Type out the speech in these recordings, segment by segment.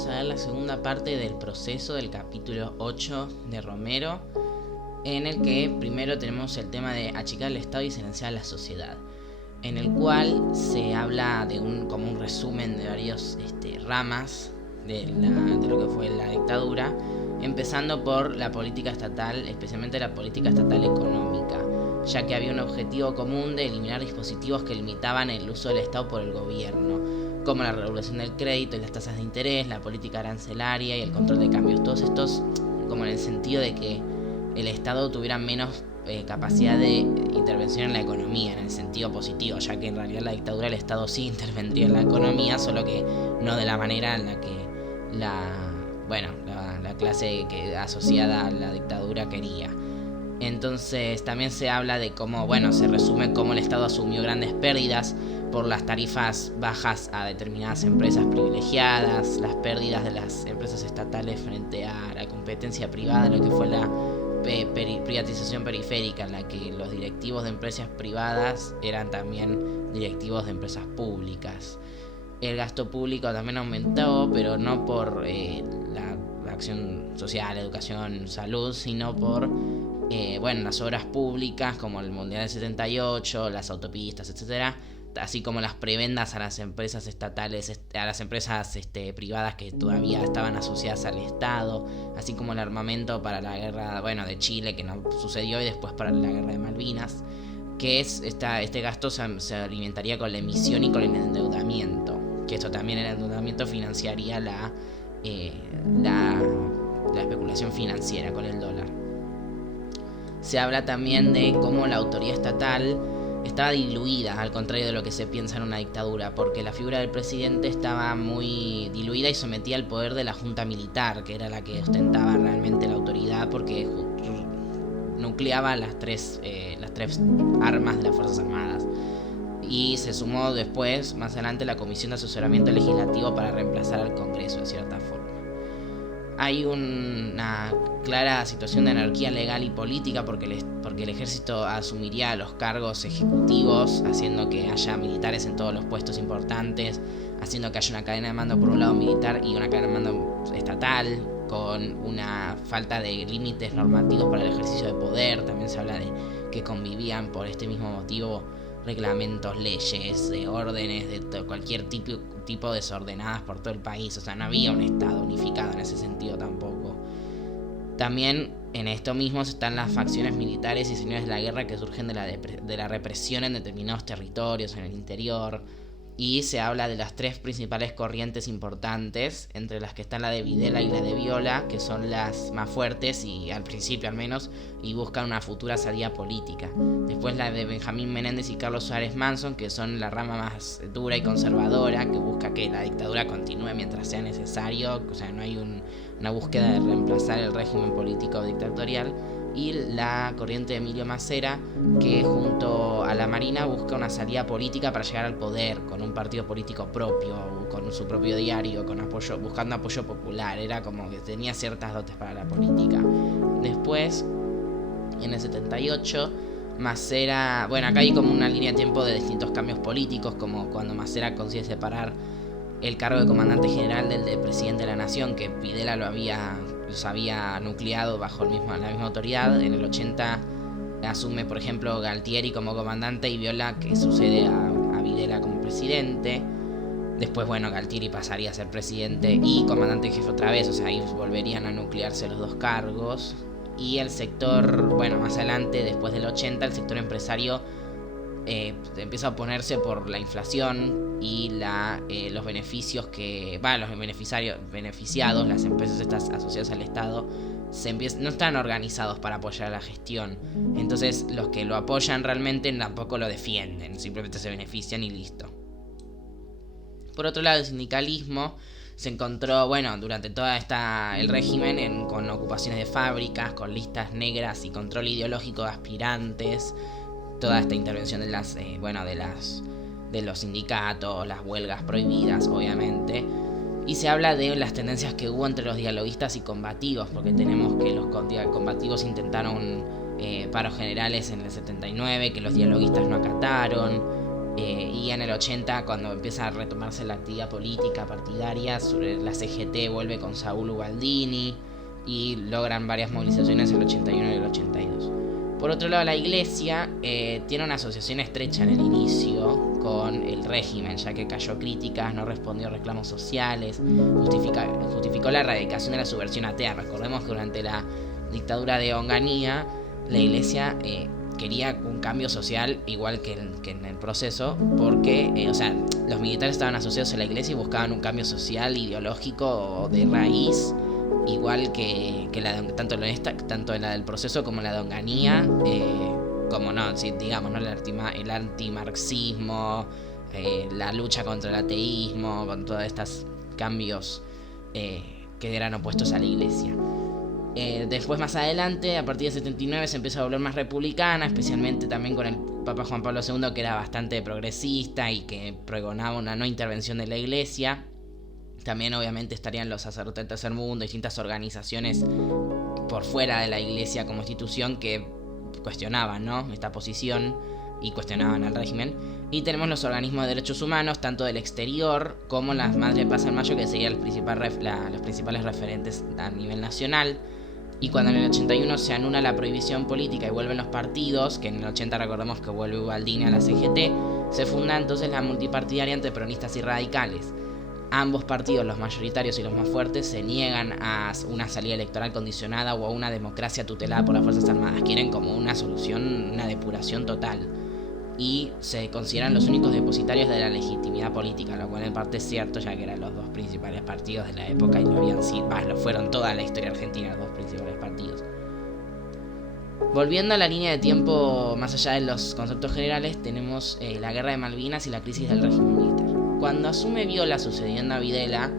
vamos a ver la segunda parte del proceso del capítulo 8 de Romero, en el que primero tenemos el tema de achicar el Estado y silenciar la sociedad, en el cual se habla de como un resumen de varias ramas de lo que fue la dictadura, empezando por la política estatal, especialmente la política estatal económica, ya que había un objetivo común de eliminar dispositivos que limitaban el uso del Estado por el gobierno, como la regulación del crédito y las tasas de interés, la política arancelaria y el control de cambios. Todos estos como en el sentido de que el Estado tuviera menos capacidad de intervención en la economía, en el sentido positivo, ya que en realidad la dictadura el Estado sí intervendría en la economía, solo que no de la manera en la que la clase asociada a la dictadura quería. Entonces también se habla de cómo, se resume cómo el Estado asumió grandes pérdidas por las tarifas bajas a determinadas empresas privilegiadas, las pérdidas de las empresas estatales frente a la competencia privada, lo que fue la privatización periférica, en la que los directivos de empresas privadas eran también directivos de empresas públicas. El gasto público también aumentó, pero no por la acción social, educación, salud, sino por las obras públicas como el Mundial del 78, las autopistas, etcétera, así como las prebendas a las empresas estatales, a las empresas privadas que todavía estaban asociadas al Estado, así como el armamento para la guerra de Chile, que no sucedió, y después para la guerra de Malvinas, que es este gasto se alimentaría con la emisión y con el endeudamiento, que esto también, el endeudamiento financiaría la especulación financiera con el dólar. Se habla también de cómo la autoridad estatal estaba diluida, al contrario de lo que se piensa en una dictadura, porque la figura del presidente estaba muy diluida y sometida al poder de la junta militar, que era la que ostentaba realmente la autoridad, porque nucleaba las tres armas de las Fuerzas Armadas. Y se sumó después, más adelante, la Comisión de Asesoramiento Legislativo para reemplazar al Congreso, de cierta forma. Hay una clara situación de anarquía legal y política porque el ejército asumiría los cargos ejecutivos, haciendo que haya militares en todos los puestos importantes, haciendo que haya una cadena de mando por un lado militar y una cadena de mando estatal, con una falta de límites normativos para el ejercicio de poder. También se habla de que convivían por este mismo motivo reglamentos, leyes, órdenes de cualquier tipo desordenadas por todo el país. O sea, no había un Estado unificado en ese sentido tampoco. También en esto mismo están las facciones militares y señores de la guerra que surgen de la represión en determinados territorios en el interior. Y se habla de las tres principales corrientes importantes, entre las que están la de Videla y la de Viola, que son las más fuertes, y al principio al menos, y buscan una futura salida política. Después la de Benjamín Menéndez y Carlos Suárez Manson, que son la rama más dura y conservadora, que busca que la dictadura continúe mientras sea necesario, o sea, no hay una búsqueda de reemplazar el régimen político dictatorial. Y la corriente de Emilio Massera, que junto a la Marina busca una salida política para llegar al poder, con un partido político propio, con su propio diario, buscando apoyo popular. Era como que tenía ciertas dotes para la política. Después, en el 78, Massera... acá hay como una línea de tiempo de distintos cambios políticos, como cuando Massera consigue separar el cargo de comandante general del de presidente de la nación, que Videla los había nucleado bajo la misma autoridad. En el 80 asume, por ejemplo, Galtieri como comandante y Viola, que sucede a Videla como presidente. Después, Galtieri pasaría a ser presidente y comandante en jefe otra vez, o sea, ahí volverían a nuclearse los dos cargos. Y el sector, más adelante, después del 80, el sector empresario empieza a oponerse por la inflación y los beneficios los beneficiados, las empresas estas asociadas al Estado, no están organizados para apoyar la gestión. Entonces los que lo apoyan realmente tampoco lo defienden, simplemente se benefician y listo. Por otro lado, el sindicalismo se encontró, durante toda el régimen con ocupaciones de fábricas, con listas negras y control ideológico de aspirantes. Toda esta intervención de los sindicatos, las huelgas prohibidas, obviamente. Y se habla de las tendencias que hubo entre los dialoguistas y combativos, porque tenemos que los combativos intentaron paros generales en el 79, que los dialoguistas no acataron. y en el 80, cuando empieza a retomarse la actividad política partidaria, la CGT vuelve con Saúl Ubaldini y logran varias movilizaciones en el 81 y el 82. Por otro lado, la Iglesia tiene una asociación estrecha en el inicio con el régimen, ya que cayó críticas, no respondió a reclamos sociales, justificó la erradicación de la subversión atea. Recordemos que durante la dictadura de Onganía, la Iglesia quería un cambio social igual que en el proceso, porque los militares estaban asociados a la Iglesia y buscaban un cambio social, ideológico de raíz, igual que tanto la del proceso como la de Onganía, como no, sí, digamos, ¿no? El antimarxismo, la lucha contra el ateísmo, con todos estos cambios que eran opuestos a la Iglesia. Después, más adelante, a partir de 79, se empieza a volver más republicana, especialmente también con el Papa Juan Pablo II, que era bastante progresista y que pregonaba una no intervención de la Iglesia. También obviamente estarían los sacerdotes del tercer mundo, distintas organizaciones por fuera de la Iglesia como institución que cuestionaban, ¿no?, esta posición y cuestionaban al régimen. Y tenemos los organismos de derechos humanos, tanto del exterior como las Madres de Plaza de Mayo, que serían los principales referentes a nivel nacional. Y cuando en el 81 se anula la prohibición política y vuelven los partidos, que en el 80 recordemos que vuelve Ubaldini a la CGT, se funda entonces la multipartidaria entre peronistas y radicales. Ambos partidos, los mayoritarios y los más fuertes, se niegan a una salida electoral condicionada o a una democracia tutelada por las Fuerzas Armadas. Quieren como una solución, una depuración total. Y se consideran los únicos depositarios de la legitimidad política, lo cual en parte es cierto, ya que eran los dos principales partidos de la época y lo fueron toda la historia argentina los dos principales partidos. Volviendo a la línea de tiempo, más allá de los conceptos generales, tenemos la guerra de Malvinas y la crisis del régimen militar. Cuando asume Viola sucediendo a Videla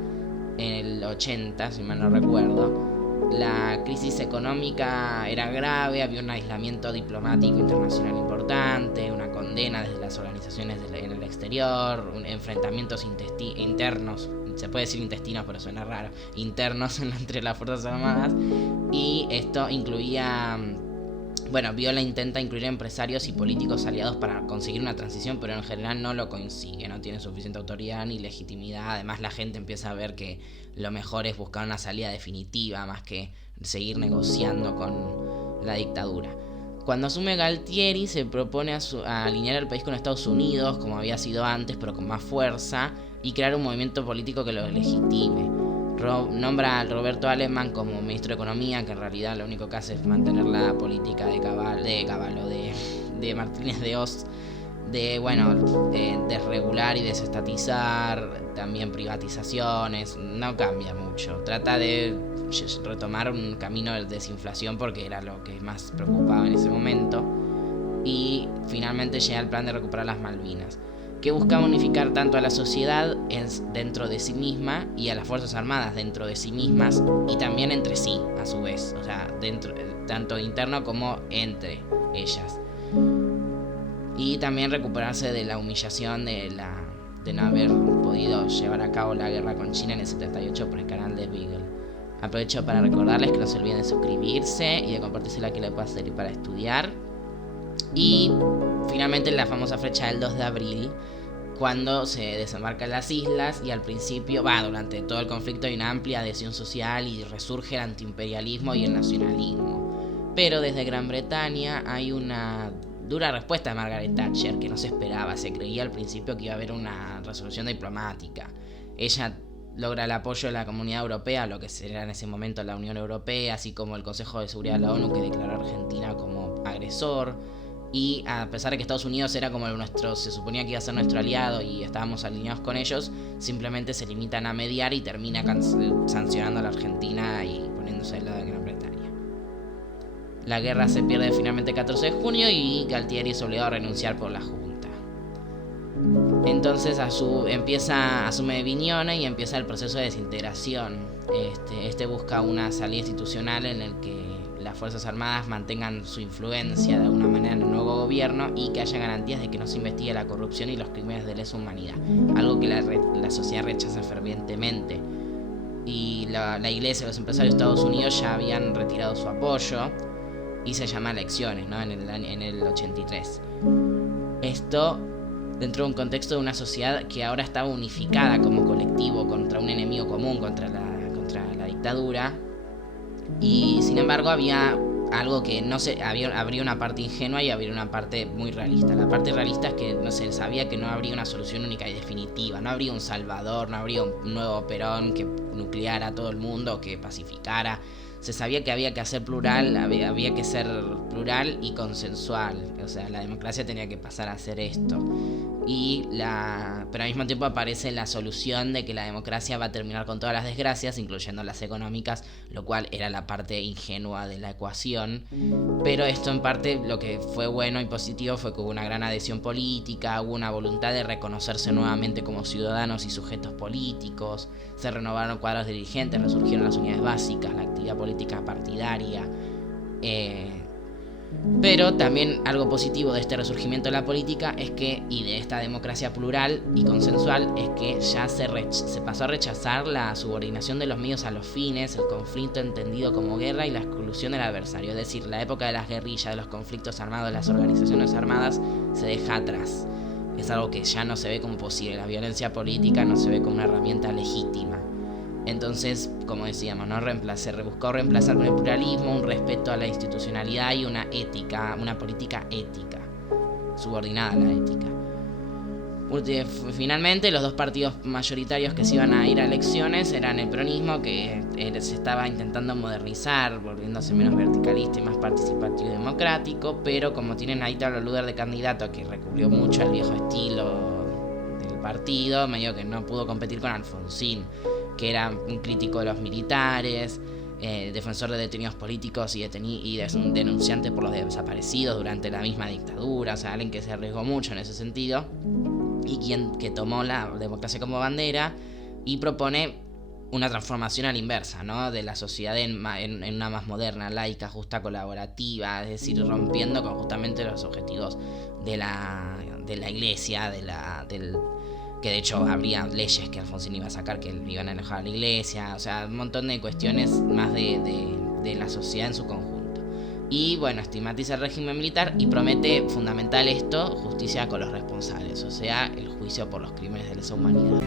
en el 80, si mal no recuerdo, la crisis económica era grave, había un aislamiento diplomático internacional importante, una condena desde las organizaciones en el exterior, enfrentamientos internos, se puede decir intestinos pero suena raro, internos entre las Fuerzas Armadas, y esto incluía... Viola intenta incluir empresarios y políticos aliados para conseguir una transición, pero en general no lo consigue, no tiene suficiente autoridad ni legitimidad. Además, la gente empieza a ver que lo mejor es buscar una salida definitiva más que seguir negociando con la dictadura. Cuando asume Galtieri, se propone a alinear el país con Estados Unidos, como había sido antes, pero con más fuerza, y crear un movimiento político que lo legitime. Nombra a Roberto Alemann como ministro de Economía, que en realidad lo único que hace es mantener la política de Martínez de Oz, de desregular y desestatizar, también privatizaciones. No cambia mucho, trata de retomar un camino de desinflación porque era lo que más preocupaba en ese momento, y finalmente llega el plan de recuperar las Malvinas, que buscaba unificar tanto a la sociedad dentro de sí misma y a las Fuerzas Armadas dentro de sí mismas, y también entre sí, a su vez, o sea, tanto interno como entre ellas. Y también recuperarse de la humillación de no haber podido llevar a cabo la guerra con China en el 78 por el canal de Beagle. Aprovecho para recordarles que no se olviden de suscribirse y de compartirse la que le pueda servir para estudiar. Y finalmente la famosa fecha del 2 de abril, cuando se desembarca en las islas, y al principio, durante todo el conflicto hay una amplia adhesión social y resurge el antiimperialismo y el nacionalismo. Pero desde Gran Bretaña hay una dura respuesta de Margaret Thatcher que no se esperaba. Se creía al principio que iba a haber una resolución diplomática. Ella logra el apoyo de la Comunidad Europea, lo que será en ese momento la Unión Europea, así como el Consejo de Seguridad de la ONU, que declaró a Argentina como agresor. Y a pesar de que Estados Unidos era como se suponía que iba a ser nuestro aliado y estábamos alineados con ellos, simplemente se limitan a mediar y termina sancionando a la Argentina y poniéndose del lado de Gran Bretaña. La guerra se pierde finalmente el 14 de junio y Galtieri es obligado a renunciar por la Junta. Entonces asume Vignone y empieza el proceso de desintegración. Este busca una salida institucional en el que las Fuerzas Armadas mantengan su influencia de alguna manera en el nuevo gobierno y que haya garantías de que no se investigue la corrupción y los crímenes de lesa humanidad, algo que la sociedad rechaza fervientemente. Y la Iglesia y los empresarios de Estados Unidos ya habían retirado su apoyo y se llama elecciones, ¿no?, en el 83. Esto dentro de un contexto de una sociedad que ahora estaba unificada como colectivo contra un enemigo común, contra la dictadura. Y sin embargo había algo que no se habría una parte ingenua y habría una parte muy realista. La parte realista es que no se sabía que no habría una solución única y definitiva, no habría un salvador, no habría un nuevo Perón que nucleara a todo el mundo, que pacificara. Se sabía que había que hacer plural, había que ser plural y consensual. O sea, la democracia tenía que pasar a hacer esto. Pero al mismo tiempo aparece la solución de que la democracia va a terminar con todas las desgracias, incluyendo las económicas, lo cual era la parte ingenua de la ecuación. Pero esto en parte lo que fue bueno y positivo fue que hubo una gran adhesión política, hubo una voluntad de reconocerse nuevamente como ciudadanos y sujetos políticos, se renovaron cuadros dirigentes, resurgieron las unidades básicas, la actividad política partidaria. Pero también algo positivo de este resurgimiento de la política y de esta democracia plural y consensual es que ya se pasó a rechazar la subordinación de los medios a los fines, el conflicto entendido como guerra y la exclusión del adversario. Es decir, la época de las guerrillas, de los conflictos armados, de las organizaciones armadas se deja atrás. Es algo que ya no se ve como posible. La violencia política no se ve como una herramienta legítima. Entonces, como decíamos, se buscó reemplazar con el pluralismo un respeto a la institucionalidad y una ética, una política ética, subordinada a la ética. Finalmente, los dos partidos mayoritarios que se iban a ir a elecciones eran el peronismo, que se estaba intentando modernizar, volviéndose menos verticalista y más participativo y democrático, pero como tienen ahí Ítalo Luder de candidato, que recurrió mucho al viejo estilo del partido, medio que no pudo competir con Alfonsín, que era un crítico de los militares, defensor de detenidos políticos y un denunciante por los desaparecidos durante la misma dictadura. O sea, alguien que se arriesgó mucho en ese sentido y que tomó la democracia como bandera y propone una transformación a la inversa, ¿no? De la sociedad en una más moderna, laica, justa, colaborativa, es decir, rompiendo con justamente los objetivos de la iglesia, que de hecho habría leyes que Alfonsín iba a sacar que iban a alejar a la iglesia, o sea, un montón de cuestiones más de la sociedad en su conjunto. Y bueno, estigmatiza el régimen militar y promete, fundamental esto, justicia con los responsables, o sea, el juicio por los crímenes de lesa humanidad.